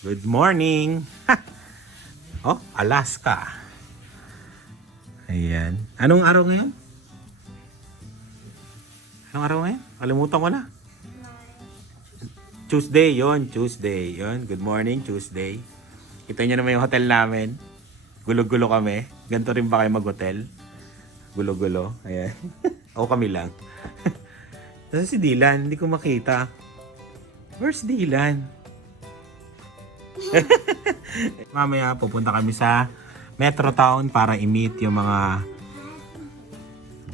Good morning. oh, Alaska. Ayan. Anong araw ngayon? Anong araw ngayon? Kalimutan ko na. Tuesday, yon Tuesday, yon Good morning, Tuesday. Kita niyo naman yung hotel namin. Gulo-gulo kami. Ganito rin ba kayo mag-hotel? Gulo-gulo. Ayan. o kami lang. Nasaan si Dylan? Hindi ko makita. Where's Dylan? Mamaya pupunta kami sa Metro Town para i-meet yung mga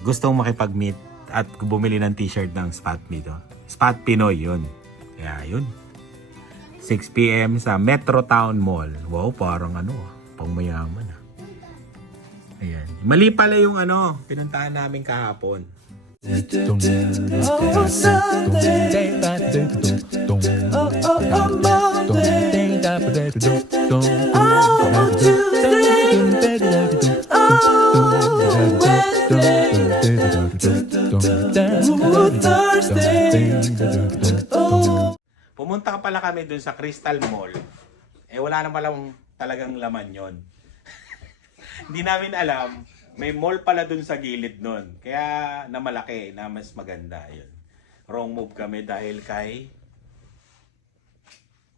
gustong makipag-meet at bumili ng t-shirt ng Spot to. Spot Pinoy yun. Kaya yun. 6 p.m. sa Metro Town Mall. Wow, parang ano, ah, pang mayaman ah. Ayan. Mali pala yung ano, pinuntahan namin kahapon. Pumunta ka pala kami dun sa Crystal Mall. Eh wala na palang talagang laman yon. Hindi namin alam, may mall pala dun sa gilid nun. Kaya na malaki, na mas maganda. Yun. Wrong move kami dahil kay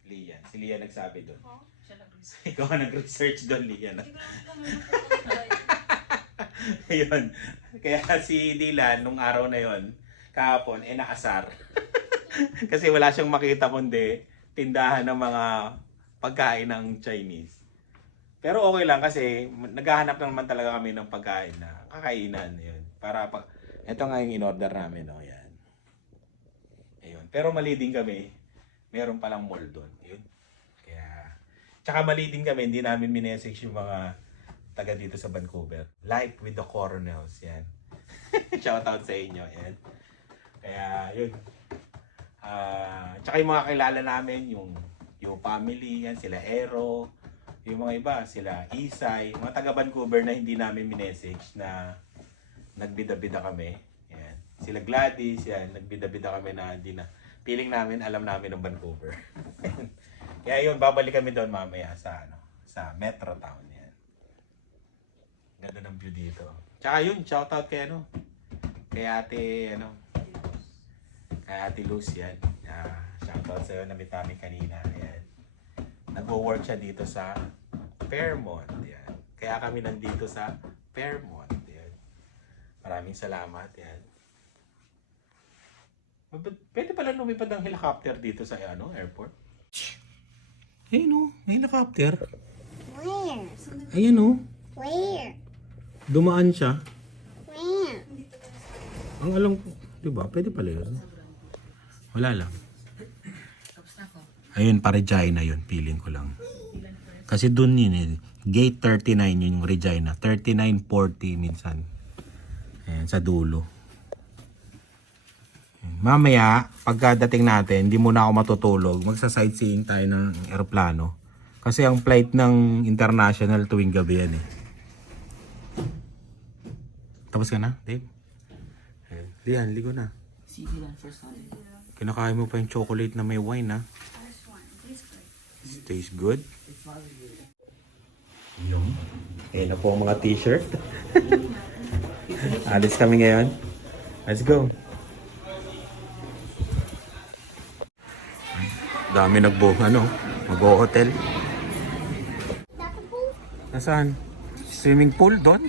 Lian. Si Lian nagsabi dun. Ikaw ang nag-research doon, Lian. Ayun. Kaya si Dylan, nung araw na yon kahapon, eh naasar. Kasi wala siyang makita kundi tindahan ng mga pagkain ng Chinese. Pero okay lang kasi naghahanap naman talaga kami ng pagkain na kakainan. Yun. Para pag... Ito nga yung in-order namin. Oh, yan. Ayun. Pero mali din kami. Meron palang mall doon. Tsaka mali din kami. Hindi namin minesage yung mga taga dito sa Vancouver. Life with the Coronels. Yan. Shoutout sa inyo. Yan. Kaya yun. Ah, tsaka yung mga kilala namin, yung yung family, yan, sila Ero, yung mga iba, sila Isay, mga taga Vancouver na hindi namin minessage na nagbida-bida kami. Yan. Sila Gladys, yan, nagbida-bida kami na hindi na, feeling namin, alam namin ng Vancouver. Kaya yun, babalik kami doon mamaya sa, ano, sa Metro Town. Yan. Ganda ng view dito. Tsaka yun, shoutout kay ano, kay ate, ano, kay Ate Luz yan. Uh, shoutout sa'yo na namin kanina. Ayan. Nagwo-work siya dito sa Fairmont. Yan. Kaya kami nandito sa Fairmont. Yan. Maraming salamat. Yan. Pwede pala lumipad ng helicopter dito sa ano, airport? Ayun o, may helicopter. Where? Ayun o, Where? dumaan siya. Where? Ang alam ko, di ba? Pwede pala yun. Wala lang. Ayun, pa Regina yun. Feeling ko lang. Kasi dun yun eh. Gate 39 yun yung Regina. 3940 minsan. Ayan, sa dulo. Mamaya, pagkadating natin, hindi muna ako matutulog. Magsa-sightseeing tayo ng aeroplano. Kasi ang flight ng international tuwing gabi yan eh. Tapos ka na, Dave? Lian, ligo na. Sige lang, first time. Kinakain mo pa yung chocolate na may wine, ha? Tastes good. Yung. Ayan na po ang mga t-shirt. Alis kami ngayon. Let's go. Dami nagbo, ano, mag-hotel. Nasaan? Swimming pool doon?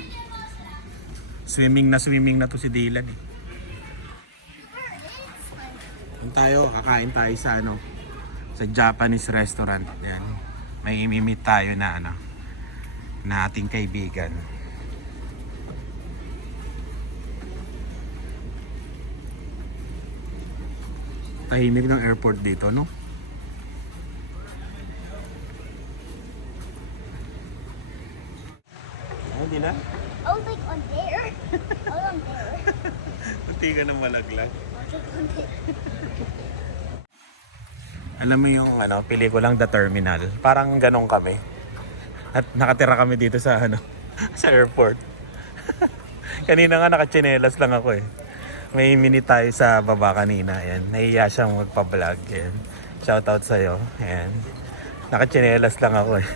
Swimming na swimming na to si Dylan eh. Doon tayo, kakain tayo sa ano, sa Japanese restaurant. Yan. May imimit tayo na ano, na ating kaibigan. Tahimik ng airport dito, no? Di na? Oh, like on there. oh, on there. Puti ka ng malaglag. Alam mo yung ano, pelikulang The Terminal. Parang ganun kami. At nakatira kami dito sa ano, sa airport. kanina nga nakachinelas lang ako eh. May mini tayo sa baba kanina. Ayan. Nahiya siyang magpa-vlog. Ayan. Shoutout sa'yo. Ayan. Nakachinelas lang ako eh.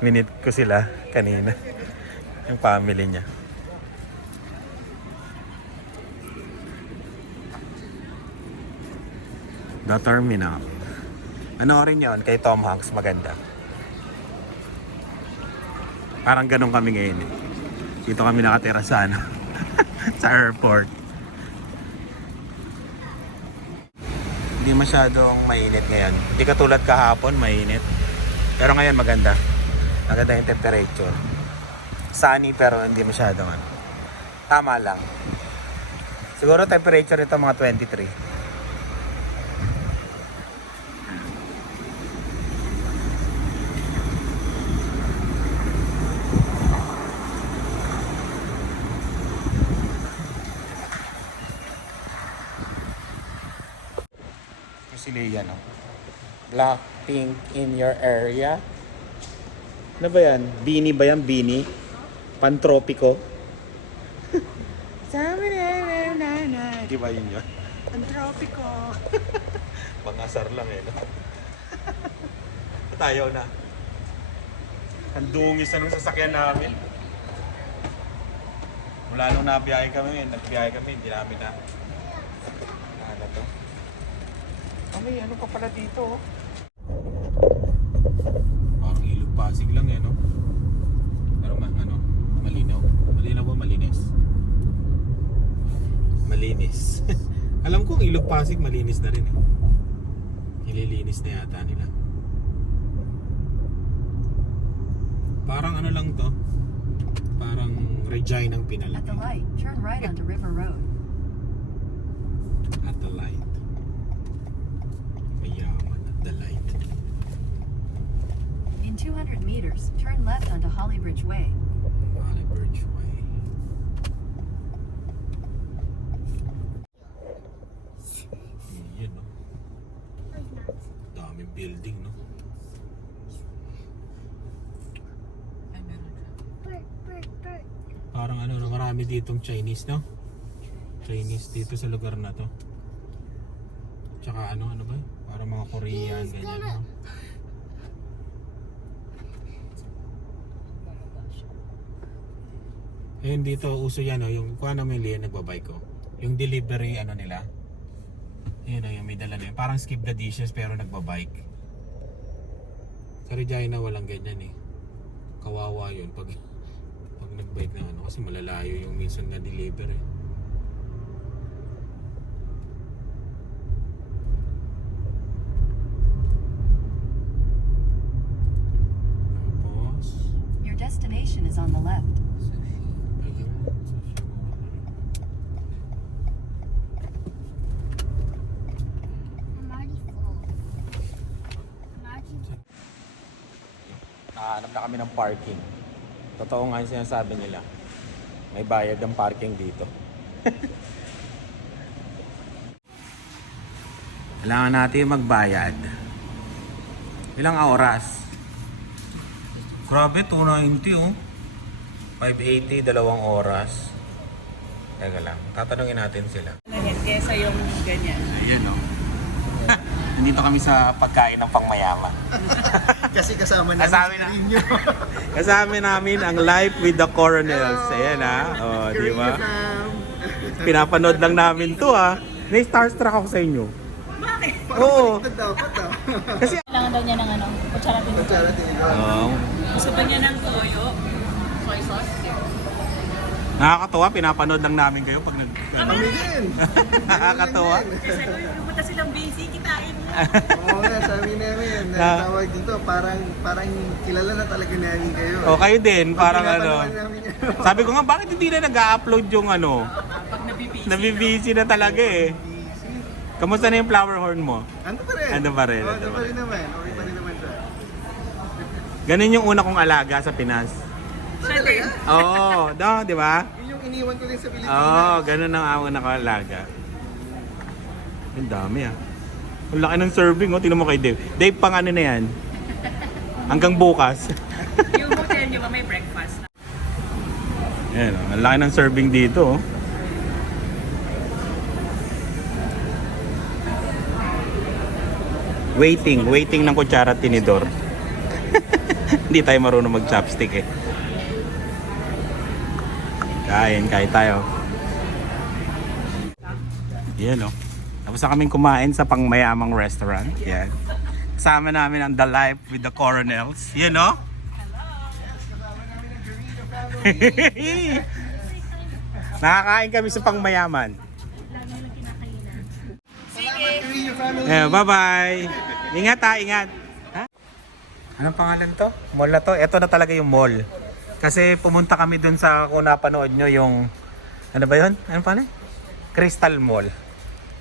Minute ko sila kanina. Yung family niya. The Terminal. Panoorin yun kay Tom Hanks, maganda. Parang ganun kami ngayon eh. Dito kami nakatira sa ano, sa airport. Hindi masyadong mainit ngayon. Hindi katulad kahapon, mainit. Pero ngayon maganda. Maganda yung temperature. Sunny pero hindi masyadong ano. Tama lang. Siguro temperature ito mga 23. Yung si Leia, no? Black pink in your area. Ano ba yan? Beanie ba yan? Beanie? Pantropiko? Sabi na na na na. Di ba yun yun? Pantropiko. Pangasar lang eh, no? Tayo na. Ang dungis na nung sasakyan namin. Mula nung nabiyahe kami, nagbiyahe kami, hindi namin na. Ano to? Ah, may ano pa pala dito, oh. Parang ilog pasig lang eh, no? Pero ma, ano, malinaw. Malinaw ba malinis? Malinis. Alam ko ang ilog pasig malinis na rin eh. Nililinis na yata nila. Parang ano lang to. Parang Regina ang At the light, turn right onto River Road. At the light. Mayaman at the light. In 200 meters, turn left onto Holly Bridge Way. Birch Way. Yun, no? Where's not? Daming building, no? Parang ano, no, marami ditong Chinese, no? Chinese dito sa lugar na to. Tsaka ano, ano ba? Parang mga Korean, ganyan, no? Ayun dito, uso yan, no? Yung, kuha naman yung liyan nagbabike ko. Yung delivery, ano nila? Ayun, yung may dala na yun. Parang skip the dishes pero nagbabike. Sa Regina, walang ganyan eh. Kawawa yun pag pag nagbike na ano kasi malalayo yung minsan na deliver eh. Tapos, Your destination is on the left. ayun. I'm already full. I'm already Nakahanap na kami ng parking. Totoo nga yung sinasabi nila. May bayad ng parking dito. Kailangan natin magbayad. Ilang oras? Grabe, 290 oh. 580, dalawang oras. Teka lang, tatanungin natin sila. Kesa yung ganyan. Ayun oh. Nandito kami sa pagkain ng pangmayaman. Kasi kasama namin Kasama na. Kasama namin ang Life with the Coronels. Ayan ha. Oh, di ba? Pinapanood lang namin to ha. Na-starstruck ako sa inyo. Bakit? Oo. Dapat daw. Kasi... Kailangan daw niya ng ano, kutsara din. Kutsara tinigaw. Oh, Gusto pa niya ng toyo. Soy sauce. nakakatawa. Pinapanood lang namin kayo pag nag... Kami din. Nakakatawa. Kasi kung pumunta silang busy, kitain mo. Sabi namin. Na- Tawag dito, parang parang kilala na talaga namin kayo. O kayo din, parang ano. pinapanood namin yun. Sabi ko nga, bakit hindi na nag-upload yung ano? Nabibisi. Nabibisi na talaga eh. Kamusta na yung flower horn mo? Ano pa rin? Ano pa rin, Oo, ano ano pa pa rin naman. Okay pa rin naman siya. Ganun yung una kong alaga sa Pinas. Siya din. Oo, no, di ba? Yun yung iniwan ko din sa Pilipinas. Oo, oh, ganun ang ako nakalaga. Ang dami ah. Ang laki ng serving oh. Tingnan mo kay Dave. Dave, pang ano na yan? Hanggang bukas. yung hotel niyo ba may breakfast? Ayan oh. Ang laki ng serving dito oh. Waiting, waiting ng kutsara tinidor. Hindi tayo marunong mag-chopstick eh. Kain, kain tayo. Yan oh. Tapos na kaming kumain sa pangmayamang restaurant. Yan. Kasama namin ang The Life with the Coronels. Yan oh. Nakakain kami sa pangmayaman. Eh, bye-bye. Ingat ha, ingat. Ha? Anong pangalan to? Mall na to? Ito na talaga yung mall. Kasi pumunta kami dun sa kung napanood nyo yung ano ba yun? Ano pa Crystal Mall.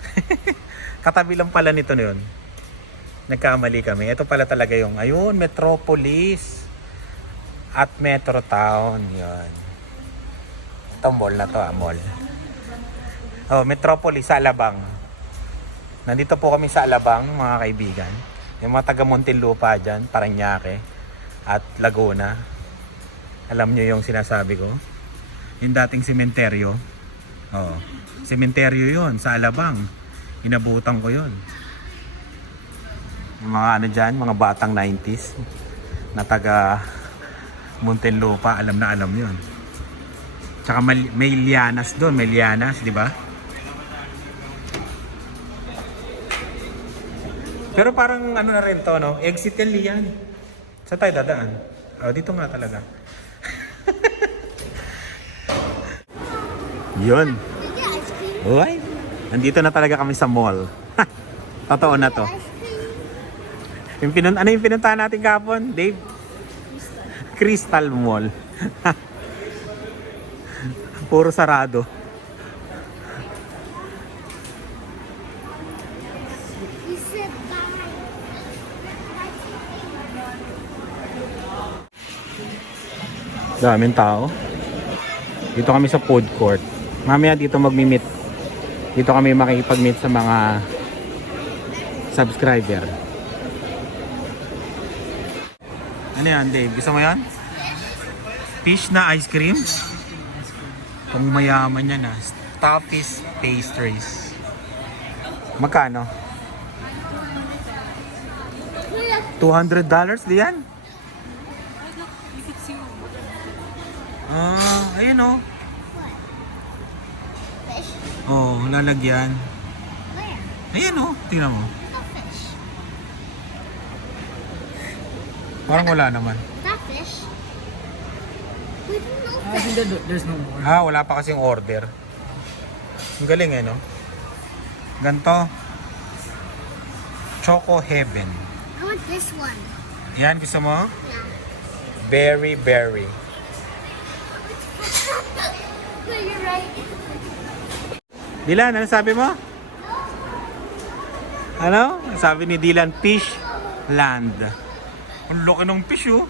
Katabi lang pala nito na yun. Nagkamali kami. Ito pala talaga yung, ayun, Metropolis. At Metro Town. Yun. Ito mall na to ah, mall. Oh, Metropolis sa Alabang. Nandito po kami sa Alabang, mga kaibigan. Yung mga taga Muntinlupa dyan, Paranaque at Laguna. Alam nyo yung sinasabi ko? Yung dating sementeryo. Oo. Sementeryo yun sa Alabang. Inabutan ko. Yung mga ano dyan, mga batang 90s na taga Muntinlupa, alam na alam yun. Tsaka may, lianas doon, may lianas, di ba? Pero parang ano na rin to, no? Exit yan, Lian. Saan tayo dadaan? Oh, dito nga talaga. Yun. Uy, nandito na talaga kami sa mall. Totoo na to. Yung pinun ano yung pinuntahan natin kahapon, Dave? Crystal Mall. Puro sarado. Daming tao. Dito kami sa food court. Mamaya dito magmi-meet. Dito kami makikipag-meet sa mga subscriber. Ano yan, Dave? Gusto mo yan? Fish na ice cream? Kung mayaman yan ah. Toffees pastries. Magkano? $200 diyan? Ah, ayun oh. Fish? Oh, lalagyan. Where? Ayan oh, tingnan mo. Not fish. Parang wala naman. Not fish. We don't know I fish. think there- there's no more. Ah, wala pa kasing order. Ang galing eh, no? Ganto. Choco Heaven. I want this one. Yan, gusto mo? Yeah. Berry Berry. no, you're right. Dilan, ano sabi mo? Ano? Sabi ni Dilan, Fish Land. Ang laki ng fish, oh.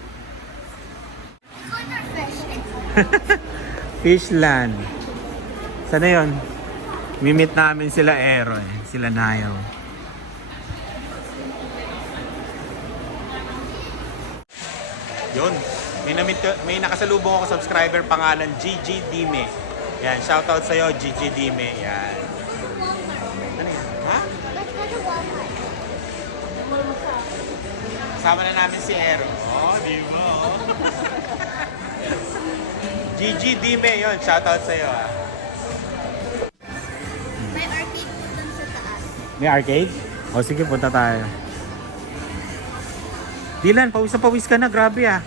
Fish? Fishland. Sana yon? Mimit namin sila Ero eh. Sila Niall. Yun. May, namit, may nakasalubong ako subscriber pangalan Gigi Dime. Yan, shoutout sa'yo Gigi Dime. Yan. Ano yan? Ha? Kasama na namin si Ero. Oh, di ba? oh? Gigi Dime yun. Shoutout sa'yo ah. May arcade dun sa taas. May arcade? O sige, punta tayo. Dylan, pawis na pawis ka na. Grabe ah.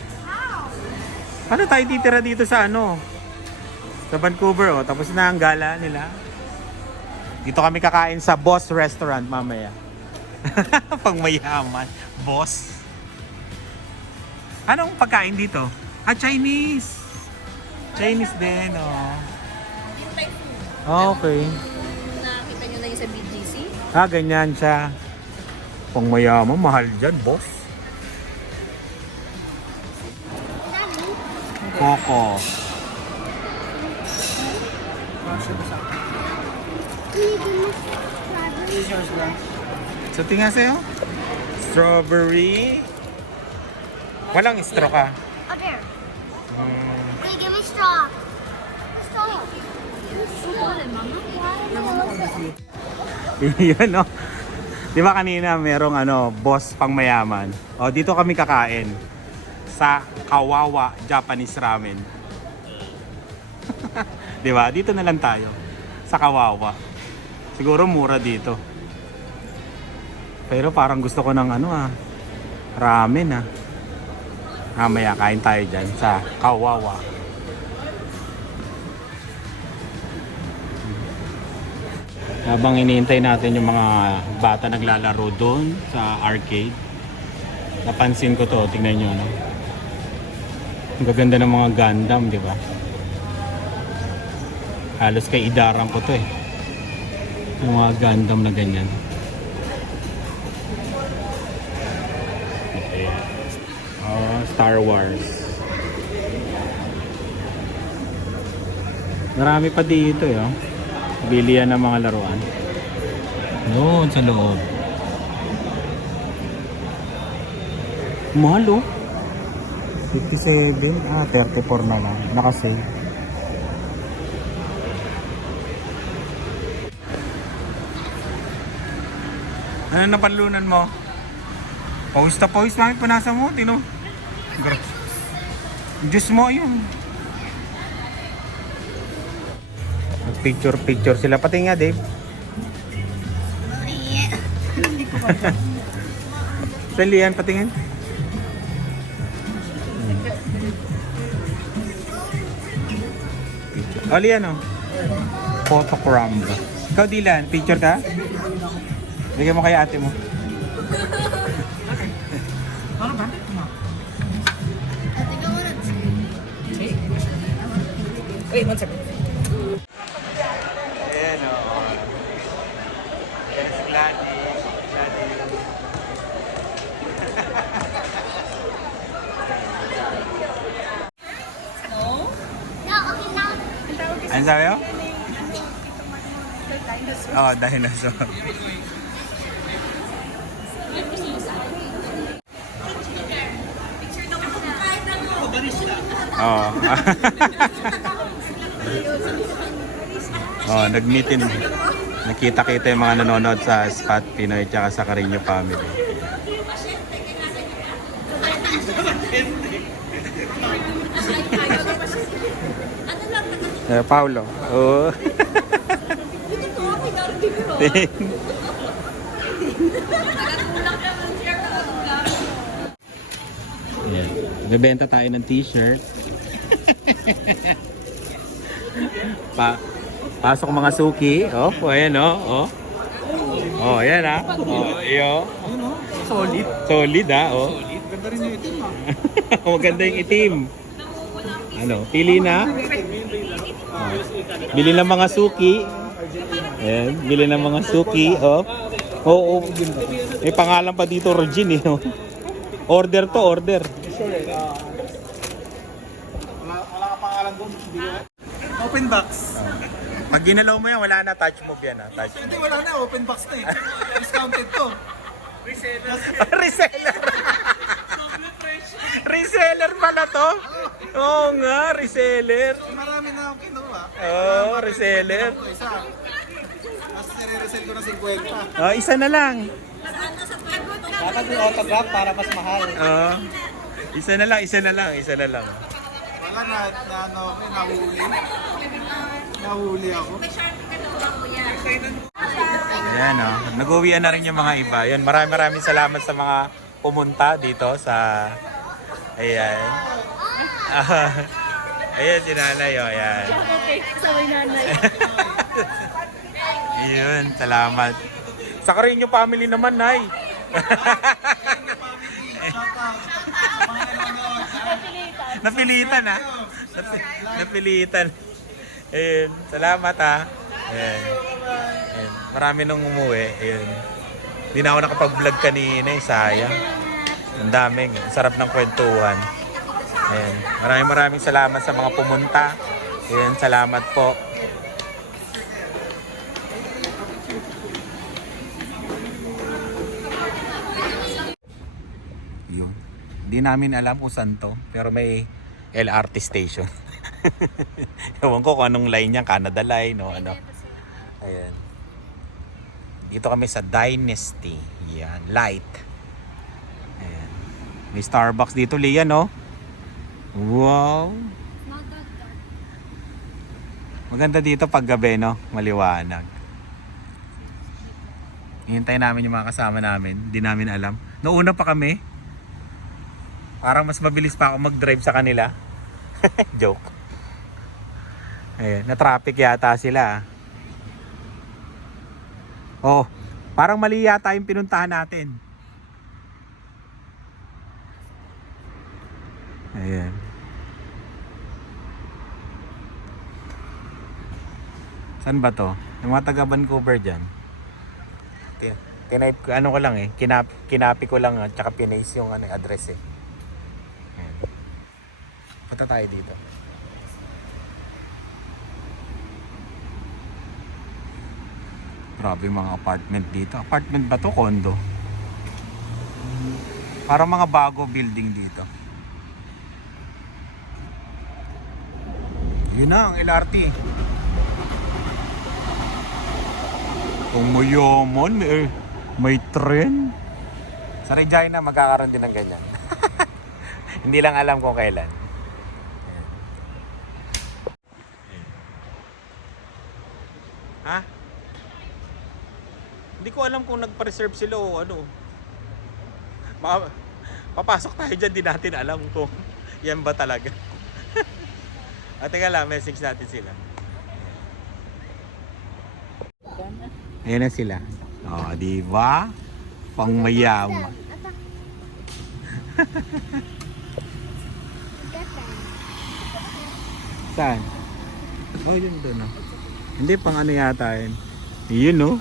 Paano tayo titira dito sa ano? Sa Vancouver oh. Tapos na ang gala nila. Dito kami kakain sa Boss Restaurant mamaya. Pag mayaman. Boss. Anong pagkain dito? Ah, Chinese. Chinese din, oh. Okay. Nakita nyo na yung sa BGC? Ah, ganyan siya. Pang mayaman, mahal dyan, boss. Coco. So, tingnan sa'yo. Strawberry. Walang straw ka. Oh, there. Mm, you give me straw? Straw. No? Di ba kanina merong ano, boss pang mayaman? O, dito kami kakain. Sa Kawawa Japanese Ramen. Di ba? Dito na lang tayo. Sa Kawawa. Siguro mura dito. Pero parang gusto ko ng ano ah. Ramen ah. Mamaya kain tayo dyan sa Kawawa. Habang iniintay natin yung mga bata naglalaro doon sa arcade. Napansin ko to, tingnan nyo no. Ang gaganda ng mga Gundam, di ba? Halos kay idarang ko to eh. Yung mga Gundam na ganyan. Ayan. Oh, Star Wars. Marami pa dito eh. Oh. Bilian ng mga laruan. Doon sa loob. Mahal oh. 57. Ah, 34 na lang. Nakasave. Ano na panlunan mo? Pawis na pawis. Bakit panasa mo? Tino? Diyos mo yun. Picture picture sila pati nga Dave. Sa Lian patingin. Picture. Lian oh. Photocram ba? Ikaw Dylan, picture ka? Bigyan mo kay ate mo. Wait, one second. Ayan o. Yes, Gladys. Gladys. Now. Ano sabi mo? Oo, oh, dinosaur. Oo. oh, nag-meeting. Nakita-kita yung mga nanonood sa Spot Pinoy tsaka sa Carino Family. Eh, Paulo. Oo. Ayan. Bebenta tayo ng t-shirt. Pa pasok mga suki. Oh, oh ayan oh. Oh. Oh, ayan ah. Oh, iyo. Solid. Solid ah, oh. Ganda rin yung itim ah. Maganda yung itim. Ano, pili na. Oh. Bili ng mga suki. Ayan, bili ng mga suki. Oh. Oo, oh, may pangalan pa dito, Regine. Eh, oh. Order to, order wala ka pangalan doon. Open box. Pag ginalaw mo yan, wala na. Touch move yan. ah. Touch Hindi, wala na. Open box na eh. Discounted to. reseller. reseller pala to. Oo nga, reseller. Marami na akong kinuha. Oo, reseller. Ito, isa. Tapos nire-resell ko ng 50. Oh, isa na lang. Dapat may autograph para mas mahal. Oo. isa na lang, isa na lang, isa na lang. Wala na, na ano, may nahuli. Nahuli ako. Ayan oh. Nag-uwian na rin yung mga iba. Yan, maraming maraming salamat sa mga pumunta dito sa... Ayan. Ayan si nanay oh, ayan. Okay, sabay nanay. Ayun, salamat. Sa Carino family naman, Nay. Napilitan ha. Napi- Napilitan. Ayun, salamat ha. Ayun. Ayun. Marami nung umuwi. Ayun. Hindi na ako nakapag-vlog kanina eh, sayang. Ang daming, sarap ng kwentuhan. Ayun. Maraming maraming salamat sa mga pumunta. Ayun, salamat po. Hindi namin alam kung saan to, pero may LRT station. Ewan ko kung anong line niya, Canada line o ano. Ayan. Dito kami sa Dynasty. Yan, light. Ayan. May Starbucks dito, Lian, no? Wow. Maganda dito pag gabi, no? Maliwanag. Hintay namin yung mga kasama namin. Hindi namin alam. Noong pa kami, parang mas mabilis pa ako mag-drive sa kanila. Joke. Ayan, na-traffic yata sila. Oh, parang mali yata yung pinuntahan natin. Ayan. Saan ba to? Yung mga taga Vancouver dyan. Tin- Tinype ko, ano ko lang eh, kinap, kinapi ko lang at saka pinaste yung ano, address eh. Punta tayo dito. Grabe mga apartment dito. Apartment ba to? Condo? Parang mga bago building dito. Yun na ang LRT. Mayaman, may, may tren. Sa Regina, magkakaroon din ng ganyan. Hindi lang alam kung kailan. Ha? Hindi ko alam kung nagpa-reserve sila o ano. Baka, papasok tayo dyan, di natin alam kung yan ba talaga. At teka lang, message natin sila. Ayan na sila. O, oh, di ba? Pang mayama. Ata. Get them. Saan? Oh, yun doon. Oh. Hindi, pang ano yata yun. Yun, no?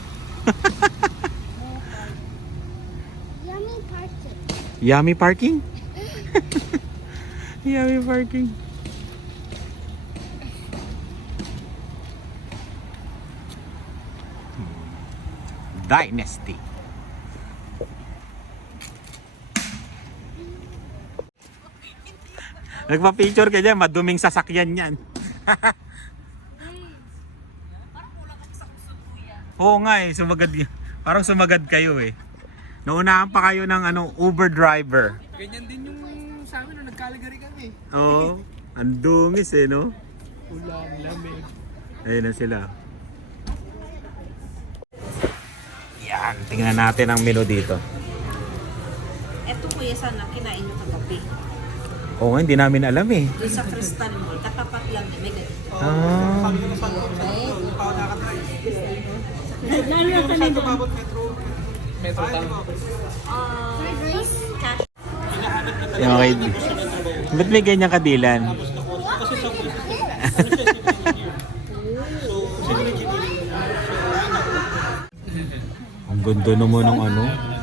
Yummy party. Yummy parking? Yummy parking. Dynasty. Nagpa-picture ka dyan, maduming sasakyan yan. Oo nga eh, sumagad Parang sumagad kayo eh. Naunahan pa kayo ng ano, Uber driver. Ganyan din yung sa amin nung nagkaligari kami. Oo. Ang dungis eh, no? Ulam, lamig. Ayun na sila. Yan, tingnan natin ang menu dito. Eto kuya sana kinain nyo kagabi. Oo nga, hindi namin alam eh. Doon sa Crystal Mall, katapat lang may ganito. Ah, Metro Town. Fried rice. yung okay. Ba't may ganyan kadilan? ang ganda naman ng ano.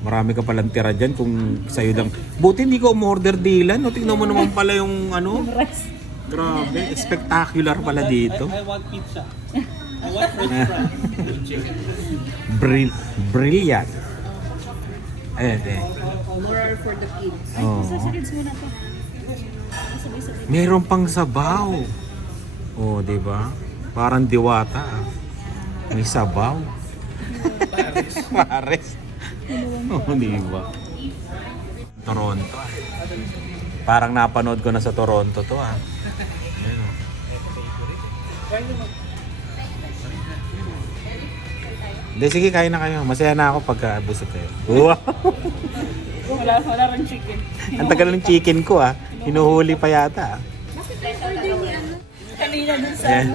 Marami ka palang tira dyan kung sa'yo lang. Buti hindi ko umorder dilan. No? Tingnan mo naman pala yung ano. Grabe, spectacular pala dito. I want pizza. I want french fries. Brill brilliant. Ayan, eh. More for the kids. Oo. Meron pang sabaw. Oh, 'di ba? Parang diwata. ah. May sabaw. Pares. oh, 'di ba? Toronto. ah. Parang napanood ko na sa Toronto to ah. Ayan, oh. Hindi, sige, kain na kayo. Masaya na ako pagka busog kayo. Wow! Wala, wala rin chicken. Ang tagal ng chicken ko ah. Hinuhuli pa yata ah. Kanina dun sa... Ayan.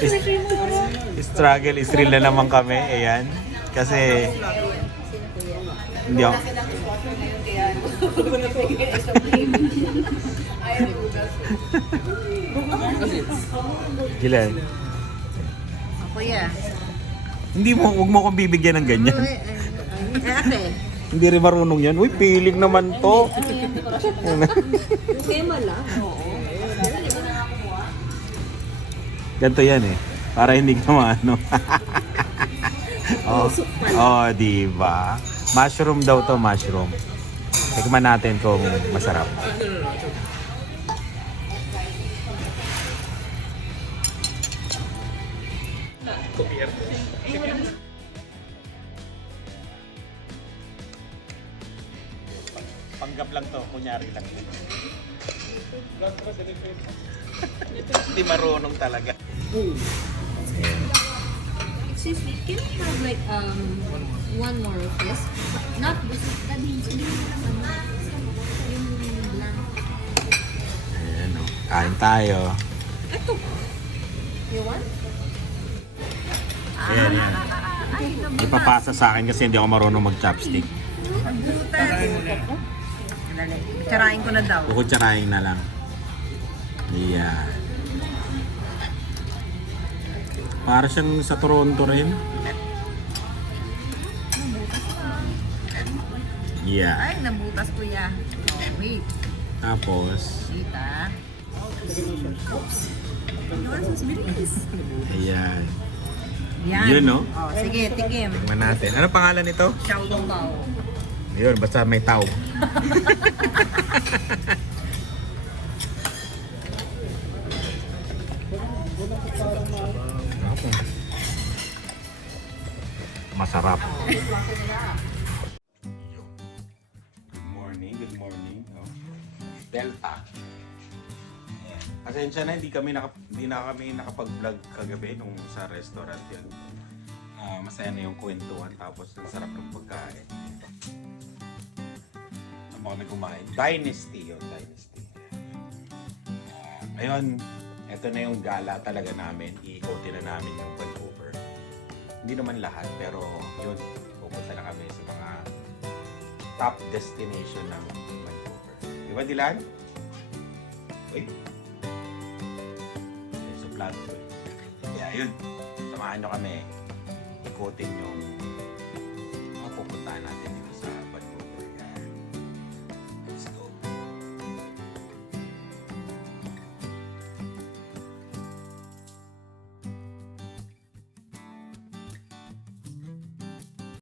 Is- struggle is real na naman kami. Ayan. Kasi hindi ako. Gilan. Kuya. Hindi mo, wag mo akong bibigyan ng ganyan. Eh, ate. Hindi rin marunong yan. Uy, piling naman to. Tema lang. Ganito yan eh. Para hindi ka maano. oh, oh, di ba? Mushroom daw to, mushroom. Tikman natin kung masarap. Panggap lang to, kunyari lang. Hindi marunong talaga. Ayan. Excuse me, can I have like um one more of this? Not this, daddy, sabihin mo lang ano. Yung blank. Ayan o. Kain tayo. Ito. You want? Ayan, yan. Ipapasa sa akin kasi hindi ako marunong mag-chopstick. Dali. Tsarain ko na daw. Kukutsarahin na lang. Ayan. Para siyang sa Toronto rin. Yeah. Ay, nabutas ko ya. Oh, wait. Tapos, Wait ah. Oops. You want some smoothies? ayan. Yan. Yun, no? Oh, sige, tikim. Tingnan natin. Ano pangalan nito? Chow dong bao. Yun, basta may tao. Masarap. Good morning, good morning. Oh. Delta. Ayan. Pasensya na, hindi kami naka, hindi na kami nakapag-vlog kagabi nung sa restaurant yun. Ah, masaya na yung kwentuhan tapos ang sarap ng pagkain. Ang mga kumain. Dynasty yun, Dynasty. Ah, ngayon, eto na yung gala talaga namin. Iikotin na namin yung Vancouver. Hindi naman lahat, pero yun, pupunta na kami sa mga top destination ng Vancouver. Di ba, Dilan? Wait. Yung suplado ko. eh. Kaya yun, samahan nyo kami ikotin yung